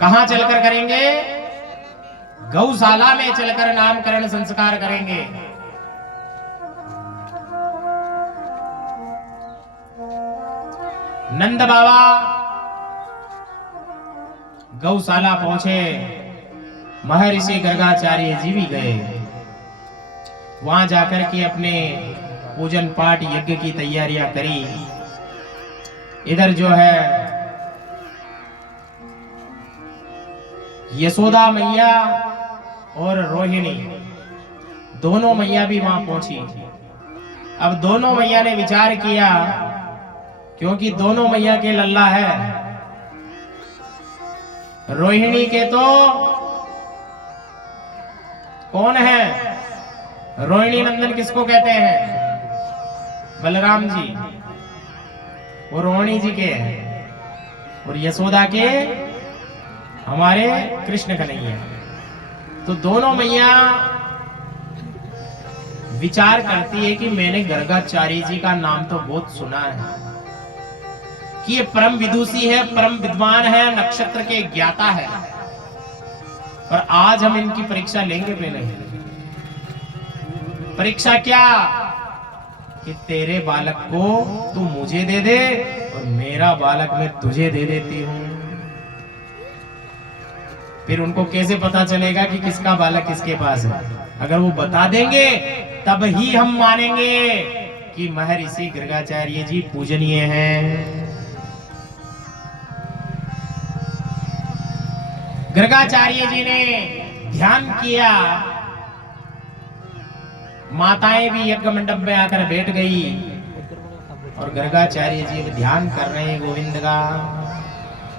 कहां चलकर करेंगे? गौशाला में चलकर नामकरण संस्कार करेंगे। नंद बाबा गौशाला पहुंचे, महर्षि गर्गाचार्य जी भी गए। वहां जाकर के अपने पूजन पाठ यज्ञ की तैयारियां करी। इधर जो है यशोदा मैया और रोहिणी दोनों मैया भी वहां पहुंची। अब दोनों मैया ने विचार किया, क्योंकि दोनों मैया के लल्ला है। रोहिणी के तो कौन है? रोहिणी नंदन किसको कहते हैं? बलराम जी। वो रोहिणी जी के हैं। और यशोदा के हमारे कृष्ण कन्हैया। तो दोनों मैया विचार करती है कि मैंने गर्गाचार्य जी का नाम तो बहुत सुना है कि ये परम विदुषी है, परम विद्वान है, नक्षत्र के ज्ञाता है। और आज हम इनकी परीक्षा लेंगे। पहले परीक्षा क्या? कि तेरे बालक को तू मुझे दे दे और मेरा बालक मैं तुझे दे देती हूं। फिर उनको कैसे पता चलेगा कि किसका बालक किसके पास है? अगर वो बता देंगे तब ही हम मानेंगे कि महर्षि गर्गाचार्य जी पूजनीय हैं। गर्गाचार्य जी ने ध्यान किया। माताएं भी यज्ञ मंडप में आकर बैठ गई और गर्गाचार्य जी ध्यान कर रहे हैं गोविंद का।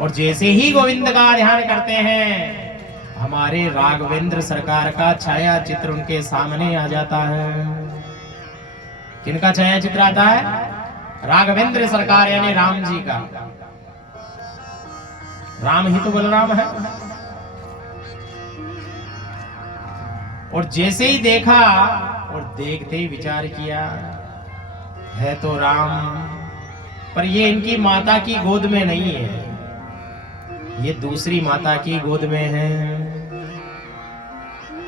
और जैसे ही गोविंद का ध्यान करते हैं, हमारे राघवेंद्र सरकार का छाया चित्र उनके सामने आ जाता है। किनका छाया चित्र आता है? राघवेंद्र सरकार यानी राम जी का। राम ही तो बलराम है। और जैसे ही देखा और देखते ही विचार किया, है तो राम, पर ये इनकी माता की गोद में नहीं है, ये दूसरी माता की गोद में है।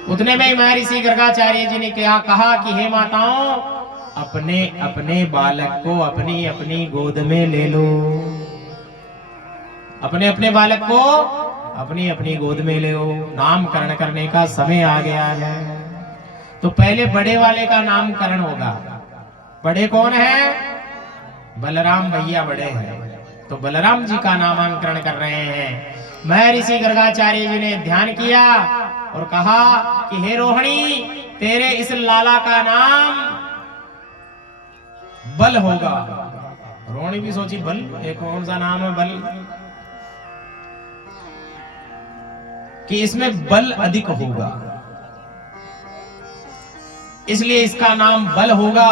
उतने में महर्षि गर्गाचार्य जी ने क्या कहा कि हे माताओं, अपने अपने बालक को अपनी अपनी गोद में ले लो। अपने अपने बालक को अपनी अपनी गोद में ले लो। नामकरण करने का समय आ गया है। तो पहले बड़े वाले का नामकरण होगा। बड़े कौन है? बलराम भैया बड़े हैं। तो बलराम जी का नामांकरण कर रहे हैं। महर्षि गर्गाचार्य जी ने ध्यान किया और कहा कि हे रोहिणी, तेरे इस लाला का नाम बल होगा। रोहिणी भी सोची बल, एक कौन सा नाम है बल, कि इसमें बल अधिक होगा, इसलिए इसका नाम बल होगा।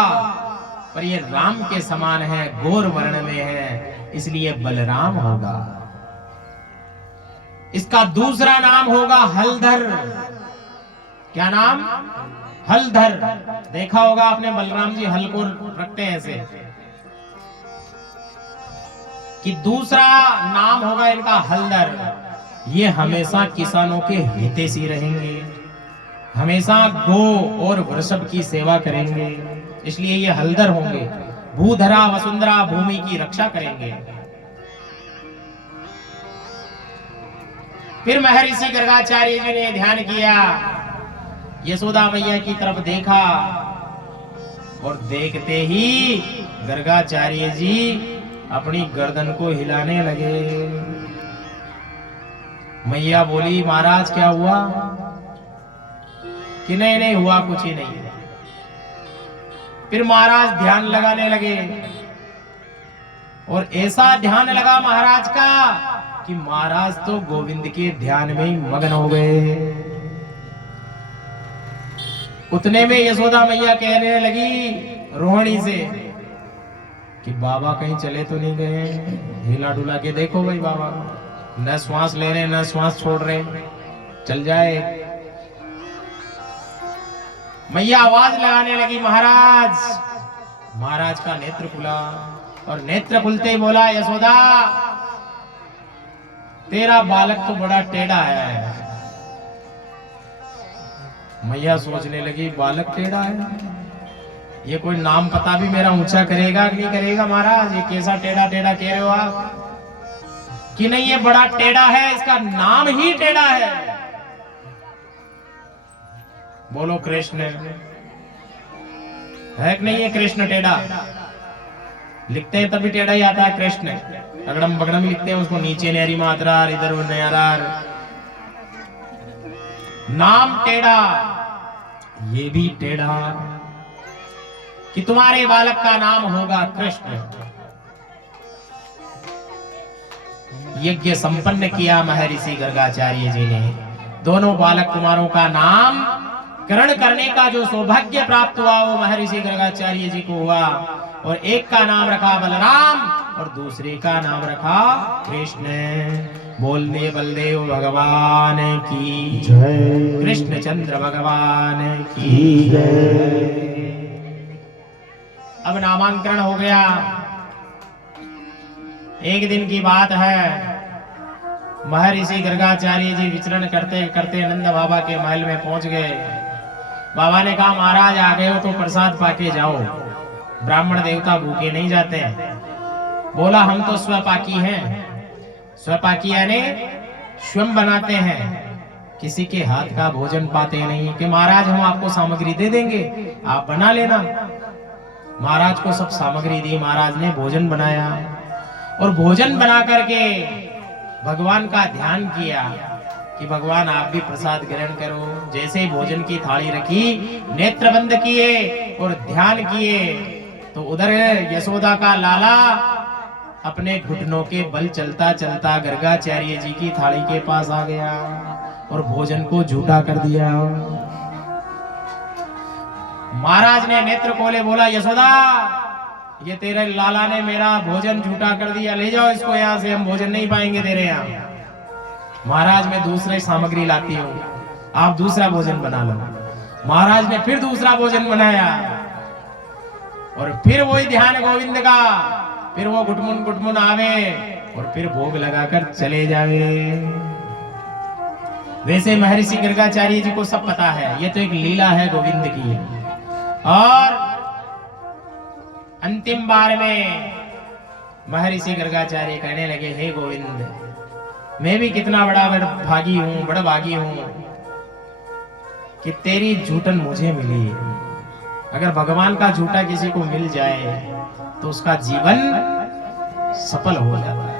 पर ये राम के समान है, गौर वर्ण में है, इसलिए बलराम होगा। इसका दूसरा नाम होगा हलधर। क्या नाम? हलधर। देखा होगा आपने, बलराम जी हल को रखते हैं ऐसे, कि दूसरा नाम होगा इनका हलधर। ये हमेशा किसानों के हितैषी रहेंगे, हमेशा गो और वृषभ की सेवा करेंगे, इसलिए ये हलधर होंगे। भूधरा वसुंधरा भूमि की रक्षा करेंगे। फिर महर्षि गर्गाचार्य जी ने ध्यान किया, यशोदा मैया की तरफ देखा और देखते ही गर्गाचार्य जी अपनी गर्दन को हिलाने लगे। मैया बोली, महाराज क्या हुआ? कि नहीं नहीं हुआ, कुछ ही नहीं। फिर महाराज ध्यान लगाने लगे और ऐसा ध्यान लगा महाराज का कि महाराज तो गोविंद के ध्यान में ही मगन हो गए। उतने में यशोदा मैया कहने लगी रोहिणी से कि बाबा कहीं चले तो नहीं गए? हिला डुला के देखो भाई, बाबा न श्वास ले रहे न श्वास छोड़ रहे, चल जाए। मैया आवाज लगाने लगी महाराज। महाराज का नेत्र खुला और नेत्र खुलते ही बोला, यशोदा तेरा बालक तो बड़ा टेढ़ा है। मैया सोचने लगी बालक टेढ़ा है, ये कोई नाम पता भी मेरा ऊंचा करेगा कि नहीं करेगा महाराज? ये कैसा टेढ़ा टेढ़ा कह रहे हो आप? कि नहीं ये बड़ा टेढ़ा है, इसका नाम ही टेढ़ा है। बोलो कृष्ण है कि नहीं? है कृष्ण टेढ़ा? लिखते हैं तभी टेढ़ा ही आता है कृष्ण। अगड़म बगड़म लिखते हैं उसको, नीचे नहरी मात्रा, इधर नहरार, नाम टेढ़ा, ये भी टेढ़ा कि तुम्हारे बालक का नाम होगा कृष्ण। यज्ञ संपन्न किया महर्षि गर्गाचार्य जी ने। दोनों बालक कुमारों का नाम करण करने का जो सौभाग्य प्राप्त हुआ वो महर्षि गर्गाचार्य जी को हुआ। और एक का नाम रखा बलराम और दूसरे का नाम रखा कृष्ण। बोल दे बलदेव भगवान की जय, कृष्णचंद्र भगवान की जय। अब नामांकन हो गया। एक दिन की बात है, महर्षि गर्गाचार्य जी विचरण करते करते नंद बाबा के महल में पहुंच गए। बाबा ने कहा महाराज आ गए हो तो प्रसाद पाके जाओ, ब्राह्मण देवता भूखे नहीं जाते हैं। बोला हम तो स्वपाकी हैं। स्वपाकी यानी स्वयं बनाते हैं, किसी के हाथ का भोजन पाते नहीं कि महाराज हम आपको सामग्री दे देंगे आप बना लेना। महाराज को सब सामग्री दी, महाराज ने भोजन बनाया और भोजन बना करके भगवान का ध्यान किया कि भगवान आप भी प्रसाद ग्रहण करो। जैसे ही भोजन की थाली रखी, नेत्र बंद किए और ध्यान किए तो उधर यशोदा का लाला अपने घुटनों के बल चलता चलता गर्गाचार्य जी की थाली के पास आ गया और भोजन को झूठा कर दिया। महाराज ने नेत्र खोले, बोला यशोदा ये तेरे लाला ने मेरा भोजन झूठा कर दिया, ले जाओ इसको यहाँ से, हम भोजन नहीं पाएंगे तेरे यहाँ। महाराज मैं दूसरी सामग्री लाती हूँ, आप दूसरा भोजन बना लो। महाराज ने फिर दूसरा भोजन बनाया और फिर वही ध्यान गोविंद का, फिर वो गुटमुन गुटमुन आवे और फिर भोग लगाकर चले जावे। वैसे महर्षि गर्गाचार्य जी को सब पता है, ये तो एक लीला है गोविंद की। और अंतिम बार में महर्षि गर्गाचार्य कहने लगे, हे गोविंद मैं भी कितना बड़ा भागी हूं, बड़ा भागी हूं कि तेरी झूठन मुझे मिली। अगर भगवान का झूठा किसी को मिल जाए तो उसका जीवन सफल हो जाता है।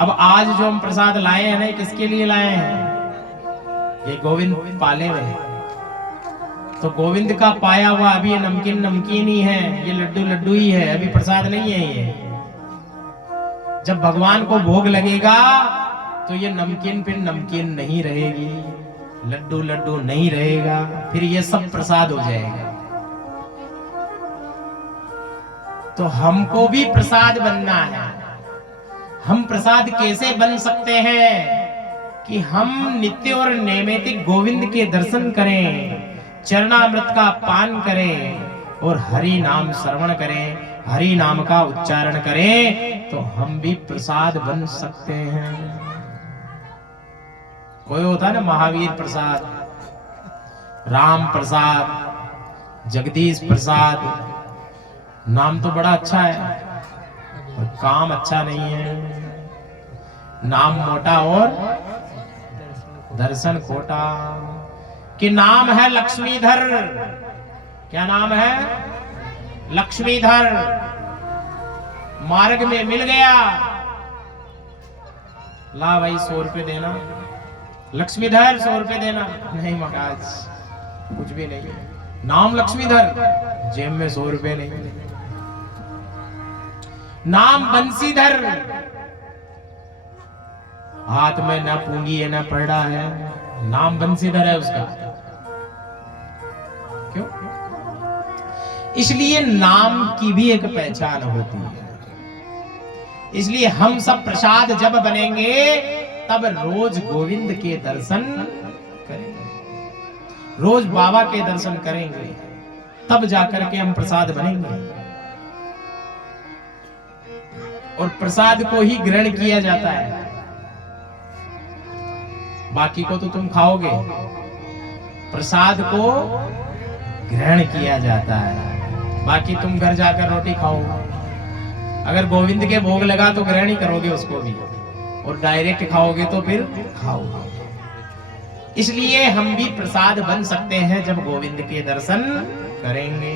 अब आज जो हम प्रसाद लाए हैं ना, किसके लिए लाए हैं? ये गोविंद पाले हुए हैं। तो गोविंद का पाया हुआ अभी ये नमकीन नमकीन ही है, ये लड्डू लड्डू ही है, अभी प्रसाद नहीं है। ये जब भगवान को भोग लगेगा तो ये नमकीन फिर नमकीन नहीं रहेगी, लड्डू लड्डू नहीं रहेगा, फिर ये सब प्रसाद हो जाएगा। तो हमको भी प्रसाद बनना है। हम प्रसाद कैसे बन सकते हैं कि हम नित्य और नैमित्तिक गोविंद के दर्शन करें, चरणामृत का पान करें और हरि नाम श्रवण करें, हरि नाम का उच्चारण करें, तो हम भी प्रसाद बन सकते हैं। कोई होता है ना महावीर प्रसाद, राम प्रसाद, जगदीश प्रसाद, नाम तो बड़ा अच्छा है और काम अच्छा नहीं है। नाम मोटा और दर्शन खोटा। कि नाम है लक्ष्मीधर। क्या नाम है? लक्ष्मीधर। मार्ग में मिल गया, ला भाई 100 रुपए देना, लक्ष्मीधर 100 रुपए देना, नहीं महाराज कुछ भी नहीं, नाम लक्ष्मीधर, जेब में 100 रुपए नहीं। नाम बंसीधर, हाथ में ना पूंगी है ना पड़ा है, नाम बंसीधर है उसका। क्यों? इसलिए नाम की भी एक पहचान होती है। इसलिए हम सब प्रसाद जब बनेंगे तब रोज गोविंद के दर्शन करेंगे, रोज बाबा के दर्शन करेंगे, तब जाकर के हम प्रसाद बनेंगे। और प्रसाद को ही ग्रहण किया जाता है, बाकी को तो तुम खाओगे, प्रसाद को ग्रहण किया जाता है, बाकी तुम घर जाकर रोटी खाओ। अगर गोविंद के भोग लगा तो ग्रहण ही करोगे उसको भी, और डायरेक्ट खाओगे तो फिर खाओगे। इसलिए हम भी प्रसाद बन सकते हैं जब गोविंद के दर्शन करेंगे।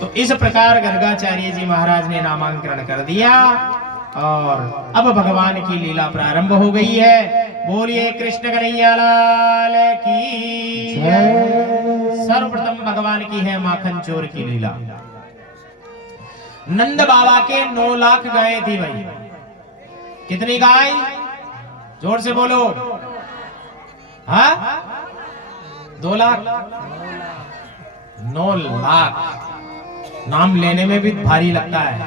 तो इस प्रकार गर्गाचार्य जी महाराज ने नामांकन कर दिया और अब भगवान की लीला प्रारंभ हो गई है। बोलिए कृष्ण कन्हैया लाल की जय। सर्वप्रथम भगवान की है माखन चोर की लीला। नंद बाबा के 9 लाख गाय थी भाई। कितनी गाय? जोर से बोलो। हाँ, 2 लाख। 9 लाख नाम लेने में भी भारी लगता है।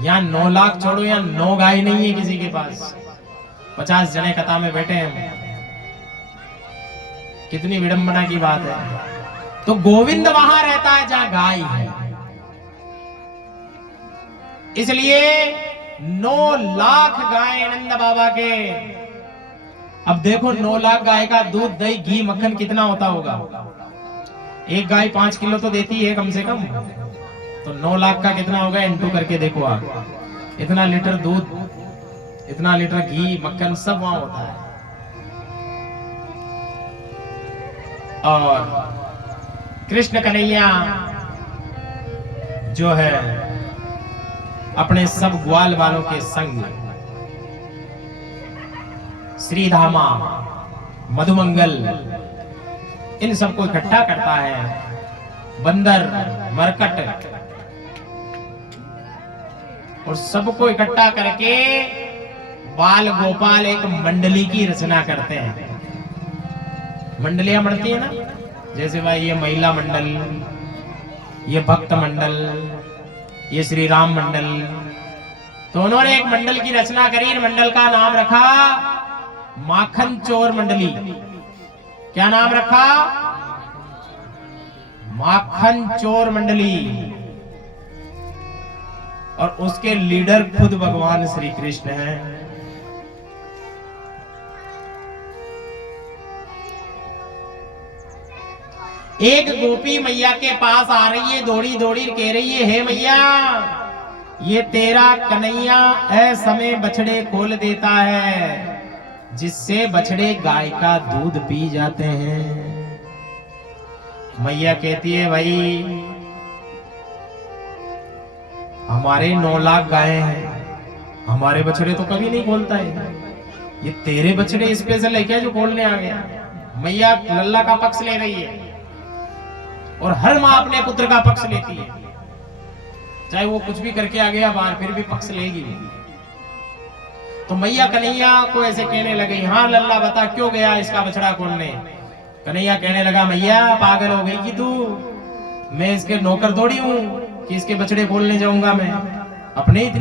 यहाँ 9 लाख छोड़ो, यहाँ 9 गाय नहीं है किसी के पास। 50 जने कथा में बैठे हैं, कितनी विडंबना की बात है। तो गोविंद वहां रहता है जहां गाय है, इसलिए 9 लाख गाय नंद बाबा के। अब देखो 9 लाख गाय का दूध, दही, घी, मक्खन कितना होता होगा? एक गाय 5 किलो तो देती है कम से कम, तो 9 लाख का कितना होगा? इनटू करके देखो आप। इतना लीटर दूध, इतना लीटर घी, मक्खन सब वहां होता है। और कृष्ण कन्हैया जो है अपने सब ग्वाल वालों के संग श्रीधामा, मधुमंगल, इन सबको इकट्ठा करता है। बंदर, मरकट और सबको इकट्ठा करके बाल गोपाल एक मंडली की रचना करते हैं। मंडलियां बढ़ती है ना, जैसे भाई ये महिला मंडल, ये भक्त मंडल, ये श्री राम मंडल। तो उन्होंने एक मंडल की रचना करी। मंडल का नाम रखा माखन चोर मंडली। क्या नाम रखा? माखन चोर मंडली। और उसके लीडर खुद भगवान श्री कृष्ण हैं। एक गोपी मैया के पास आ रही है, दौड़ी दौड़ी कह रही है, हे मैया, ये तेरा कन्हैया असमय बछड़े खोल देता है, जिससे बछड़े गाय का दूध पी जाते हैं। मैया कहती है, भाई हमारे 9 लाख गाय हैं, हमारे बछड़े तो कभी नहीं खोलता है, ये तेरे बछड़े स्पेशल है क्या जो खोलने आ गया? मैया लल्ला का पक्ष ले रही है, और हर माँ अपने पुत्र का पक्ष लेती है, चाहे वो कुछ भी करके आ गया बाहर, फिर भी पक्ष लेगी। तो मैया कन्हैया को ऐसे कहने लगी, हाँ लल्ला बता क्यों गया इसका बछड़ा खोलने? कन्हैया कहने लगा, मैया पागल हो गई कि तू? मैं इसके नौकर थोड़ी हूं कि इसके बछड़े खोलने जाऊंगा मैं? अपने